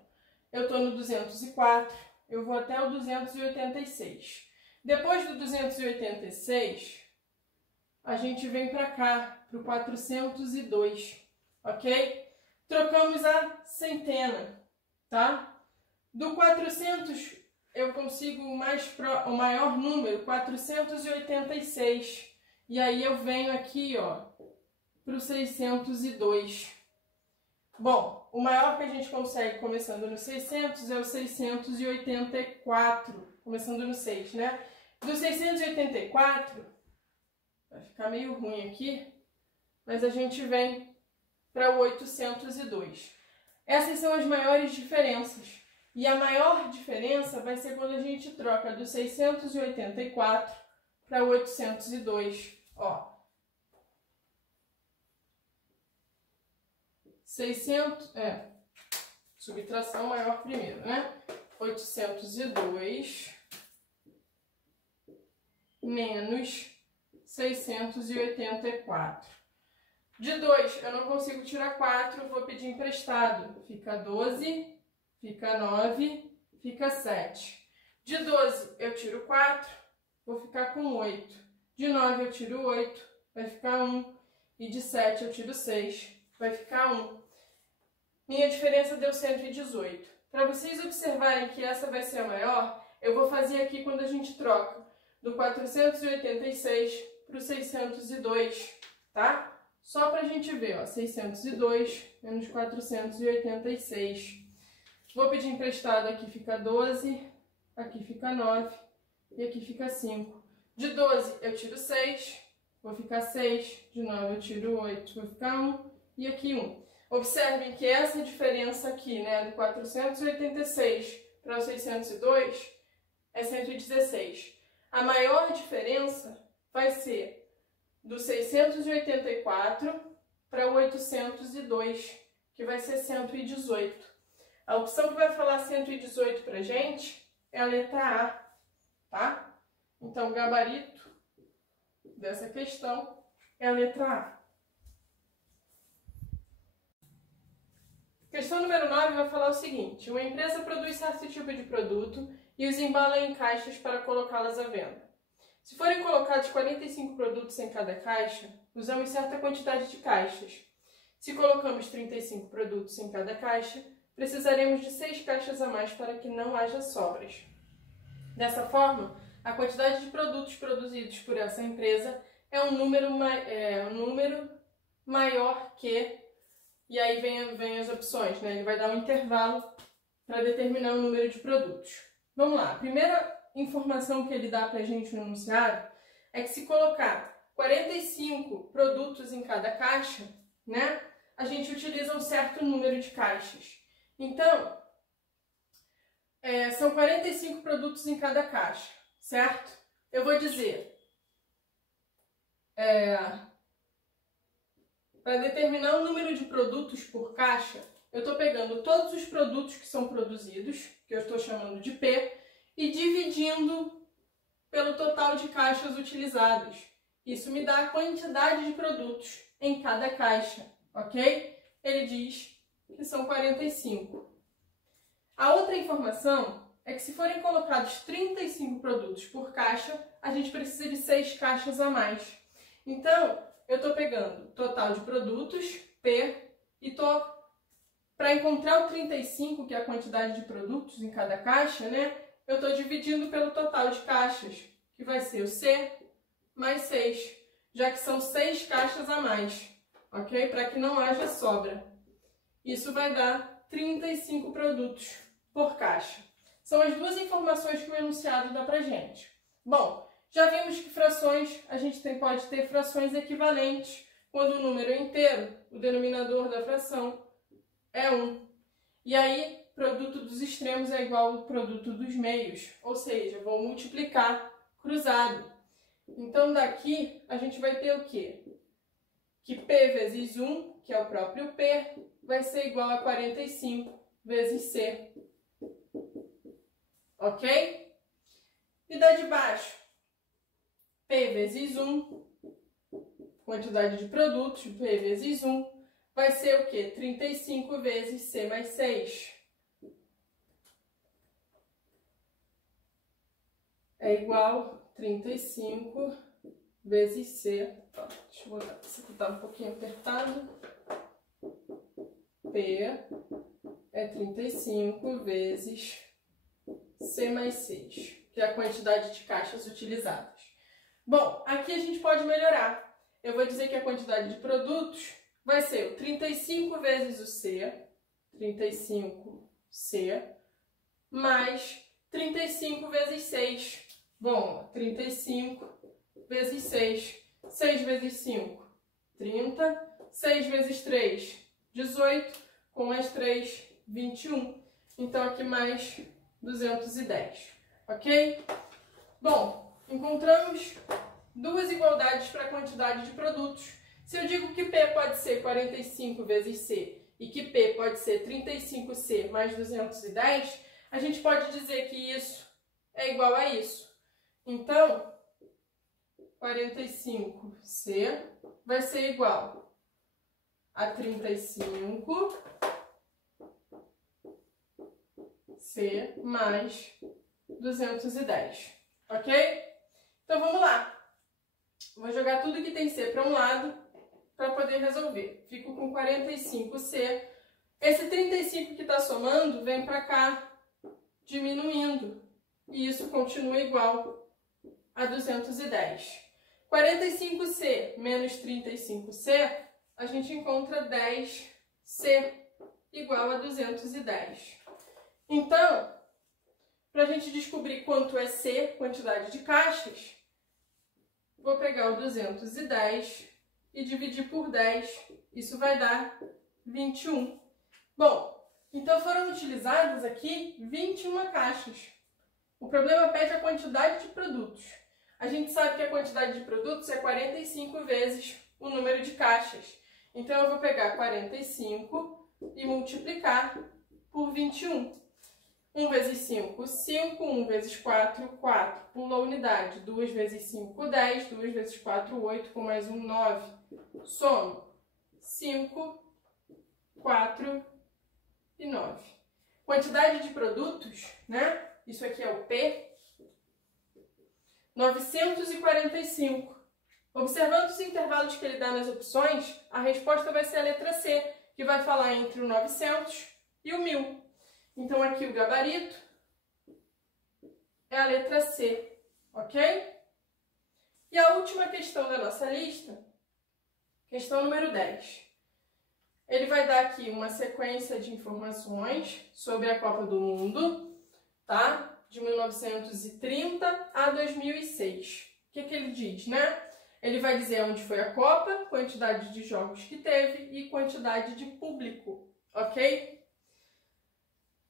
eu estou no 204, eu vou até o 286. Depois do 286, a gente vem para cá, para o 402, ok? Trocamos a centena, tá? Do 400, eu consigo o maior número, 486. E aí eu venho aqui, ó, para o 602. Bom, o maior que a gente consegue começando no 600 é o 684, começando no 6, né? Do 684, vai ficar meio ruim aqui, mas a gente vem para o 802. Essas são as maiores diferenças. E a maior diferença vai ser quando a gente troca do 684 para o 802. Ó, 600, subtração maior primeiro, né? 802 menos 684. De 2, eu não consigo tirar 4, vou pedir emprestado. Fica 12, fica 9, fica 7. De 12, eu tiro 4, vou ficar com 8. De 9, eu tiro 8, vai ficar 1. E de 7, eu tiro 6, vai ficar 1. Minha diferença deu 118. Para vocês observarem que essa vai ser a maior, eu vou fazer aqui quando a gente troca do 486 para o 602, tá? Só para a gente ver, ó, 602 menos 486. Vou pedir emprestado, aqui fica 12, aqui fica 9 e aqui fica 5. De 12 eu tiro 6, vou ficar 6. De 9 eu tiro 8, vou ficar 1 e aqui 1. Observem que essa diferença aqui, né, do 486 para o 602 é 116. A maior diferença vai ser do 684 para o 802, que vai ser 118. A opção que vai falar 118 para a gente é a letra A, tá? Então, o gabarito dessa questão é a letra A. Questão número 9 vai falar o seguinte: uma empresa produz certo tipo de produto e os embala em caixas para colocá-las à venda. Se forem colocados 45 produtos em cada caixa, usamos certa quantidade de caixas. Se colocamos 35 produtos em cada caixa, precisaremos de 6 caixas a mais para que não haja sobras. Dessa forma, a quantidade de produtos produzidos por essa empresa é um número maior que... E aí vem as opções, né? Ele vai dar um intervalo para determinar o número de produtos. Vamos lá, a primeira informação que ele dá para a gente no enunciado é que se colocar 45 produtos em cada caixa, né, a gente utiliza um certo número de caixas. Então, são 45 produtos em cada caixa, certo? Eu vou dizer, para determinar o número de produtos por caixa, eu estou pegando todos os produtos que são produzidos, que eu estou chamando de P, e dividindo pelo total de caixas utilizadas. Isso me dá a quantidade de produtos em cada caixa, ok? Ele diz que são 45. A outra informação é que se forem colocados 35 produtos por caixa, a gente precisa de 6 caixas a mais. Então, eu estou pegando o total de produtos, P, e para encontrar o 35, que é a quantidade de produtos em cada caixa, né? Eu estou dividindo pelo total de caixas, que vai ser o C mais 6, já que são 6 caixas a mais, ok? Para que não haja sobra. Isso vai dar 35 produtos por caixa. São as duas informações que o enunciado dá pra gente. Bom, já vimos que frações, a gente pode ter frações equivalentes quando o número é inteiro, o denominador da fração é 1. E aí, produto dos extremos é igual ao produto dos meios, ou seja, eu vou multiplicar cruzado. Então, daqui a gente vai ter o quê? Que P vezes 1, que é o próprio P, vai ser igual a 45 vezes C. Ok? E da de baixo? P vezes 1, quantidade de produtos, P vezes 1, vai ser o quê? 35 vezes C mais 6. É igual a 35 vezes C. Ó, deixa eu botar, isso aqui tá um pouquinho apertado. P é 35 vezes C mais 6, que é a quantidade de caixas utilizadas. Bom, aqui a gente pode melhorar. Eu vou dizer que a quantidade de produtos vai ser o 35 vezes o C, 35C, mais 35 vezes 6. Bom, 35 vezes 6. 6 vezes 5, 30. 6 vezes 3, 18. Com mais 3, 21. Então, aqui mais 210. Ok? Bom, encontramos duas igualdades para a quantidade de produtos. Se eu digo que P pode ser 45 vezes C e que P pode ser 35C mais 210, a gente pode dizer que isso é igual a isso. Então, 45C vai ser igual a 35C mais 210. Ok? Então, vamos lá. Vou jogar tudo que tem C para um lado para poder resolver. Fico com 45C. Esse 35 que está somando vem para cá, diminuindo. E isso continua igual a 210. 45C menos 35C, a gente encontra 10C igual a 210. Então, para a gente descobrir quanto é C, quantidade de caixas, vou pegar o 210 e dividir por 10. Isso vai dar 21. Bom, então foram utilizadas aqui 21 caixas. O problema pede a quantidade de produtos. A gente sabe que a quantidade de produtos é 45 vezes o número de caixas. Então, eu vou pegar 45 e multiplicar por 21. 1 vezes 5, 5. 1 vezes 4, 4. Pula a unidade. 2 vezes 5, 10. 2 vezes 4, 8. Com mais 1, 9. Somo. 5, 4 e 9. Quantidade de produtos, né? Isso aqui é o P. 945. Observando os intervalos que ele dá nas opções, a resposta vai ser a letra C, que vai falar entre o 900 e o 1000. Então, aqui o gabarito é a letra C, ok? E a última questão da nossa lista, questão número 10. Ele vai dar aqui uma sequência de informações sobre a Copa do Mundo, tá? De 1930 a 2006. O que ele diz, né? Ele vai dizer onde foi a Copa, quantidade de jogos que teve e quantidade de público, ok?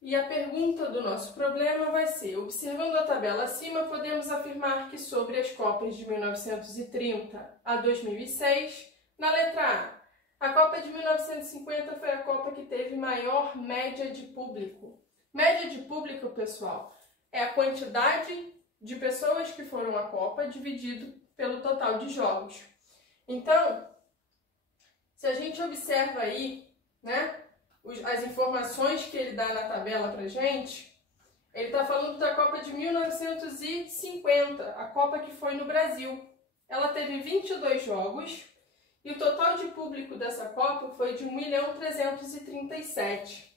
E a pergunta do nosso problema vai ser: observando a tabela acima, podemos afirmar que sobre as Copas de 1930 a 2006, na letra A Copa de 1950 foi a Copa que teve maior média de público. Média de público, pessoal, é a quantidade de pessoas que foram à Copa dividido pelo total de jogos. Então, se a gente observa aí, né, as informações que ele dá na tabela pra gente, ele está falando da Copa de 1950, a Copa que foi no Brasil. Ela teve 22 jogos e o total de público dessa Copa foi de 1.337.000.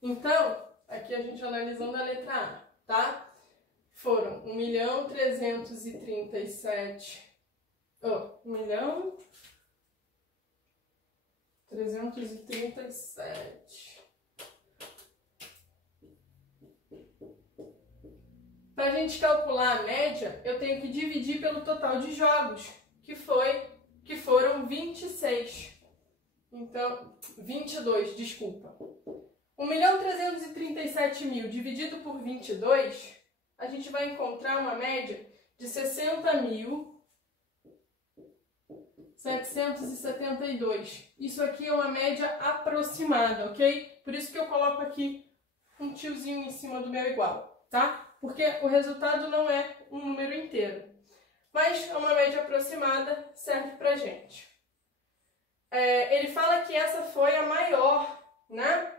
Então, aqui a gente analisando a letra A, tá? Foram 1.337.000 Para a gente calcular a média, eu tenho que dividir pelo total de jogos, que foram 26. Então, 22, desculpa. 1.337.000 dividido por 22, a gente vai encontrar uma média de 60.772. Isso aqui é uma média aproximada, ok? Por isso que eu coloco aqui um tiozinho em cima do meu igual, tá? Porque o resultado não é um número inteiro. Mas é uma média aproximada, serve pra gente. Ele fala que essa foi a maior, né?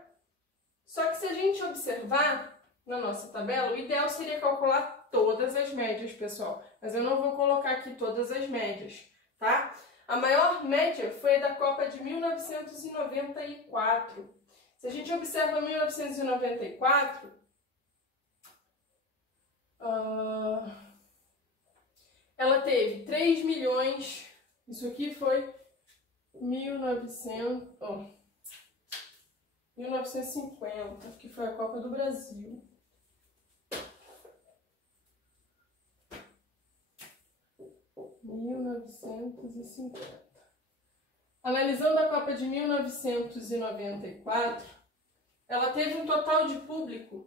Só que se a gente observar na nossa tabela, o ideal seria calcular todas as médias, pessoal. Mas eu não vou colocar aqui todas as médias, tá? A maior média foi a da Copa de 1994. Se a gente observa 1994, ela teve 3 milhões, isso aqui foi 1950, que foi a Copa do Brasil. Analisando a Copa de 1994, ela teve um total de público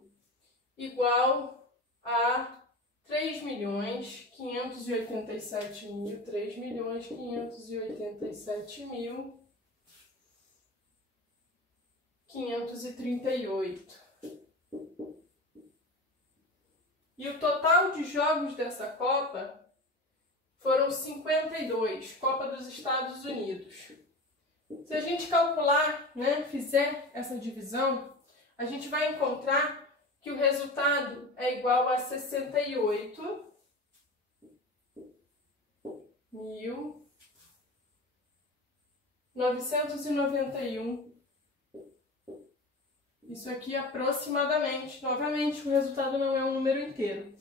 igual a 3.587.538. E o total de jogos dessa Copa foram 52, Copa dos Estados Unidos. Se a gente calcular, né, fizer essa divisão, a gente vai encontrar que o resultado é igual a 68.991. Isso aqui aproximadamente. Novamente, o resultado não é um número inteiro.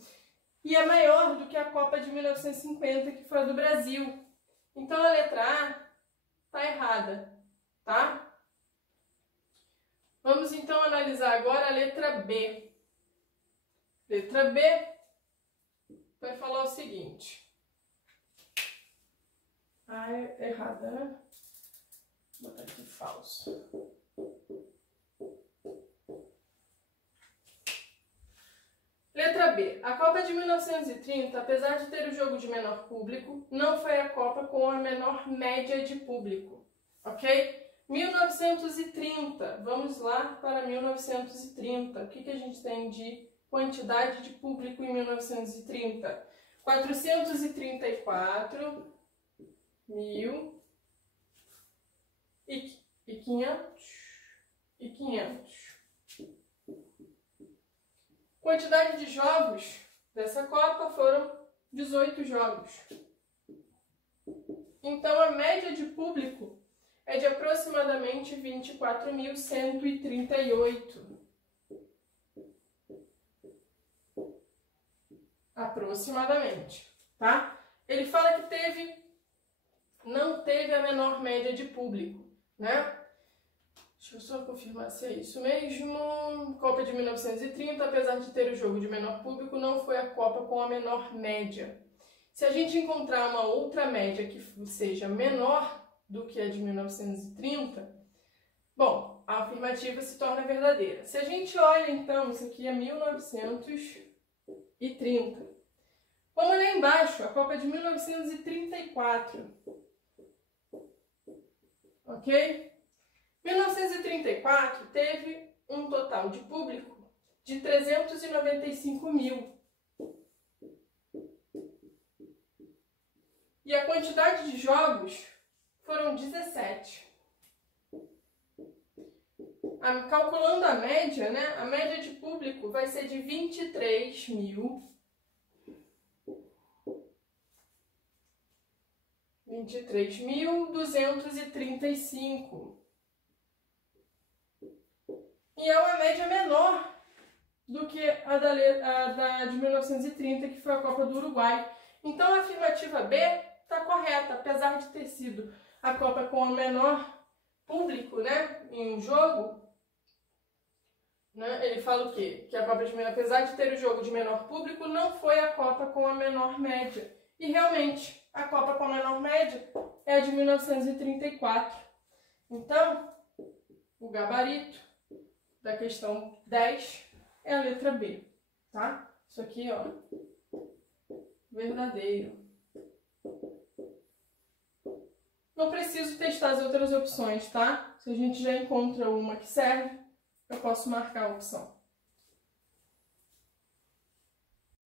E é maior do que a Copa de 1950, que foi a do Brasil. Então, a letra A está errada, tá? Vamos, então, analisar agora a letra B. Letra B vai falar o seguinte. É errada, né? Vou botar aqui falso. Letra B. A Copa de 1930, apesar de ter o jogo de menor público, não foi a Copa com a menor média de público, ok? 1930, vamos lá para 1930. O que a gente tem de quantidade de público em 1930? 434.500. Quantidade de jogos dessa Copa foram 18 jogos. Então, a média de público é de aproximadamente 24.138. Aproximadamente, tá? Ele fala que não teve a menor média de público, né? Deixa eu só confirmar se é isso mesmo. Copa de 1930, apesar de ter o jogo de menor público, não foi a Copa com a menor média. Se a gente encontrar uma outra média que seja menor do que a de 1930, bom, a afirmativa se torna verdadeira. Se a gente olha, então, isso aqui é 1930. Vamos olhar embaixo, a Copa de 1934. Ok? 1934 teve um total de público de 395.000. E a quantidade de jogos foram 17. Calculando a média, né? A média de público vai ser de 23.235. E é uma média menor do que a da de 1930, que foi a Copa do Uruguai. Então, a afirmativa B está correta, apesar de ter sido a Copa com o menor público, né, em um jogo, né? Ele fala o quê? Que a Copa de menor, apesar de ter o jogo de menor público, não foi a Copa com a menor média. E realmente, a Copa com a menor média é a de 1934. Então, o gabarito da questão 10 é a letra B, tá? Isso aqui, ó, verdadeiro. Não preciso testar as outras opções, tá? Se a gente já encontra uma que serve, eu posso marcar a opção.